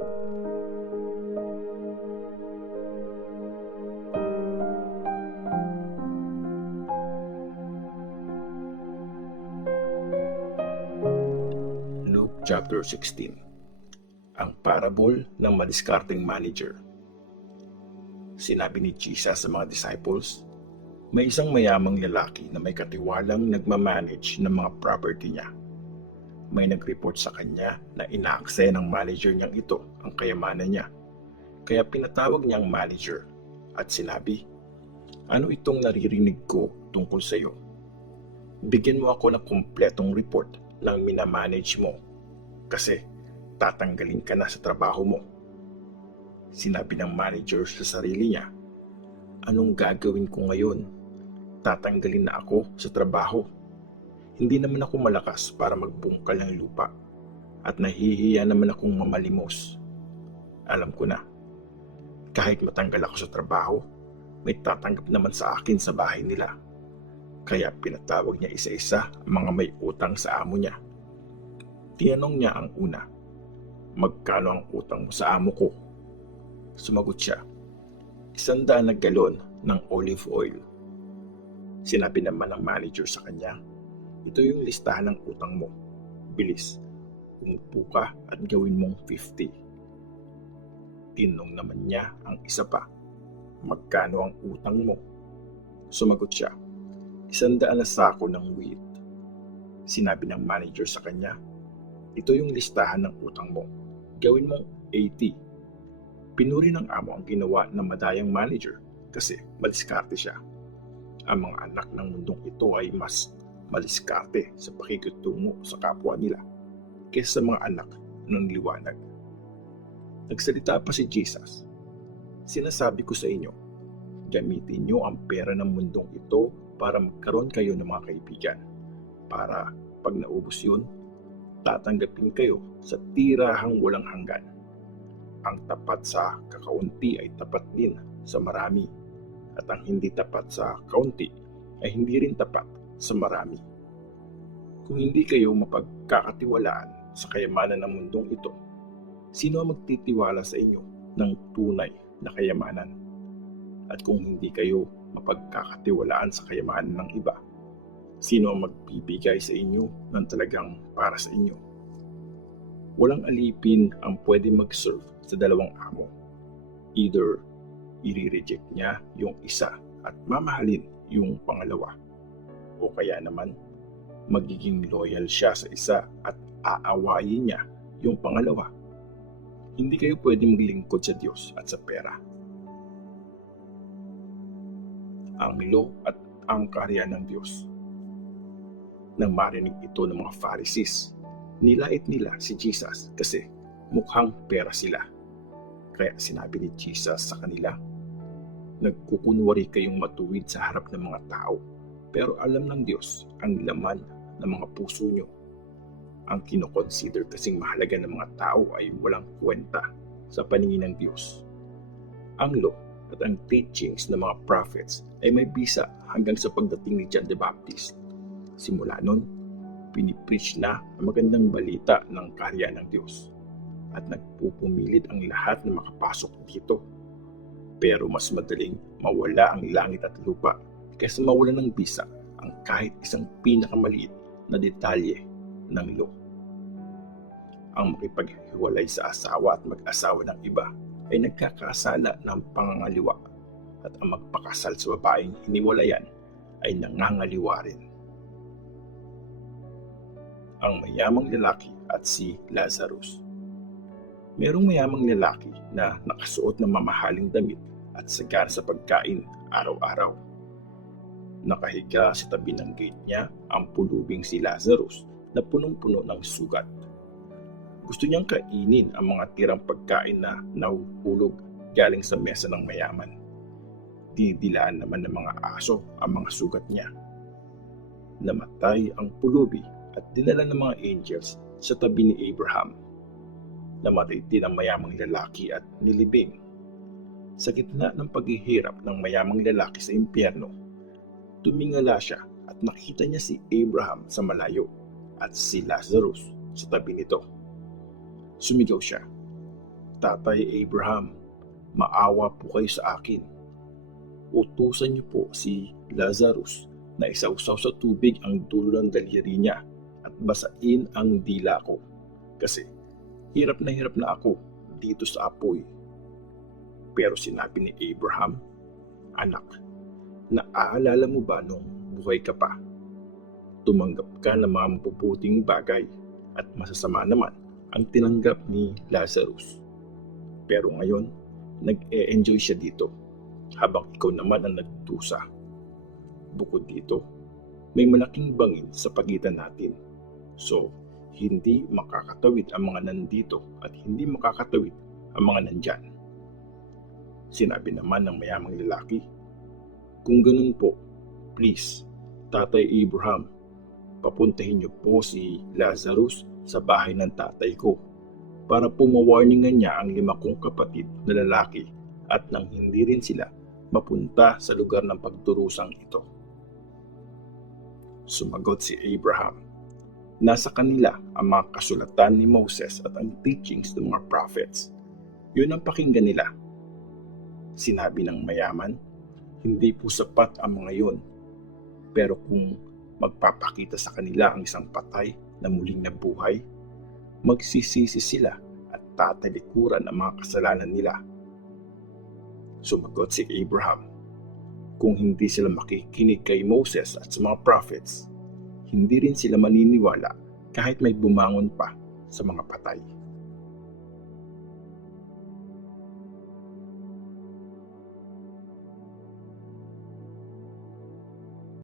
Luke chapter 16. Ang parable ng madiskarteng manager. Sinabi ni Jesus sa mga disciples, may isang mayamang lalaki na may katiwalang nagmamanage ng mga property niya. May nag-report sa kanya na inaakse ng manager niyang ito ang kayamanan niya. Kaya pinatawag niya ang manager at sinabi, ano itong naririnig ko tungkol sa iyo? Bigyan mo ako ng kumpletong report ng minamanage mo kasi tatanggalin ka na sa trabaho mo. Sinabi ng manager sa sarili niya, anong gagawin ko ngayon? Tatanggalin na ako sa trabaho. Hindi naman ako malakas para magbungkal ng lupa at nahihiya naman akong mamalimos. Alam ko na, kahit matanggal ako sa trabaho, may tatanggap naman sa akin sa bahay nila. Kaya pinatawag niya isa-isa ang mga may utang sa amo niya. Tinanong niya ang una, magkano ang utang mo sa amo ko? Sumagot siya, 100 na galon ng olive oil. Sinabi naman ng manager sa kanya, ito yung listahan ng utang mo. Bilis, umupo ka at gawin mong 50. Tinanong naman niya ang isa pa, magkano ang utang mo? Sumagot siya, 100 na sako ng wheat. Sinabi ng manager sa kanya, ito yung listahan ng utang mo. Gawin mong 80. Pinuri ng amo ang ginawa ng madayang manager kasi madiskarte siya. Ang mga anak ng mundong ito ay mas madiskarte sa pakikitungo sa kapwa nila kaysa sa mga anak ng liwanag. Nagsalita pa si Jesus, sinasabi ko sa inyo, gamitin niyo ang pera ng mundong ito para magkaroon kayo ng mga kaibigan. Para pag naubos yun, tatanggapin kayo sa tirahang walang hanggan. Ang tapat sa kakaunti ay tapat din sa marami, at ang hindi tapat sa kaunti ay hindi rin tapat sa marami. Kung hindi kayo mapagkakatiwalaan sa kayamanan ng mundong ito, sino ang magtitiwala sa inyo ng tunay na kayamanan? At kung hindi kayo mapagkakatiwalaan sa kayamanan ng iba, sino ang magbibigay sa inyo ng talagang para sa inyo? Walang alipin ang pwede mag-serve sa dalawang amo. Either i-reject niya yung isa at mamahalin yung pangalawa, o kaya naman magiging loyal siya sa isa at aawayin niya yung pangalawa. Hindi kayo pwede maglingkod sa Diyos at sa pera. Ang law at ang kaharian ng Diyos. Nang marinig ito ng mga Pharisees, nilait nila si Jesus kasi mukhang pera sila. Kaya sinabi ni Jesus sa kanila, nagkukunwari kayong matuwid sa harap ng mga tao, pero alam ng Diyos ang laman ng mga puso nyo. Ang kinoconsider kasing mahalaga ng mga tao ay walang kwenta sa paningin ng Diyos. Ang law at ang teachings ng mga prophets ay may bisa hanggang sa pagdating ni John the Baptist. Simula nun, pinipreach na ang magandang balita ng kaharian ng Diyos at nagpupumilit ang lahat na makapasok dito. Pero mas madaling mawala ang langit at lupa kaysa mawala ng bisa ang kahit isang pinakamaliit na detalye ng law. Ang makipaghiwalay sa asawa at mag-asawa ng iba ay nagkakasala ng pangangaliwa, at ang magpakasal sa babaeng hiniwalayan ay nangangaliwa rin. Ang mayamang lalaki at si Lazarus. Merong mayamang lalaki na nakasuot ng mamahaling damit at sagana sa pagkain araw-araw. Nakahiga sa tabi ng gate niya ang pulubing si Lazarus na punong-puno ng sugat. Gusto niyang kainin ang mga tirang pagkain na nahuhulog galing sa mesa ng mayaman. Dinidilaan naman ng mga aso ang mga sugat niya. Namatay ang pulubi at dinala ng mga angels sa tabi ni Abraham. Namatay din ang mayamang lalaki at nilibing. Sa gitna ng paghihirap ng mayamang lalaki sa impyerno, tumingala siya at nakita niya si Abraham sa malayo at si Lazarus sa tabi nito. Sumigaw siya, Tatay Abraham, maawa po kayo sa akin. Utusan niyo po si Lazarus na isawsaw sa tubig ang dulo ng daliri niya at basain ang dila ko. Kasi hirap na ako dito sa apoy. Pero sinabi ni Abraham, Anak, naaalala mo ba nung buhay ka pa? Tumanggap ka ng mga mabubuting bagay at masasama naman ang tinanggap ni Lazarus. Pero ngayon, nag-e-enjoy siya dito habang ikaw naman ang nagdusa. Bukod dito, may malaking bangin sa pagitan natin. So, hindi makakatawid ang mga nandito at hindi makakatawid ang mga nandyan. Sinabi naman ng mayamang lalaki, Kung ganun po, please, Tatay Abraham, papuntahin niyo po si Lazarus sa bahay ng tatay ko para po mawarningan niya ang 5 kong kapatid na lalaki at nang hindi rin sila mapunta sa lugar ng pagturusang ito. Sumagot si Abraham, Nasa kanila ang mga kasulatan ni Moses at ang teachings ng mga prophets. Yun ang pakinggan nila. Sinabi ng mayaman, hindi po sapat ang mga yun. Pero kung magpapakita sa kanila ang isang patay na muling nabuhay, magsisisi sila at tatalikuran ang mga kasalanan nila. Sumagot si Abraham, kung hindi sila makikinig kay Moses at sa mga prophets, hindi rin sila maniniwala kahit may bumangon pa sa mga patay.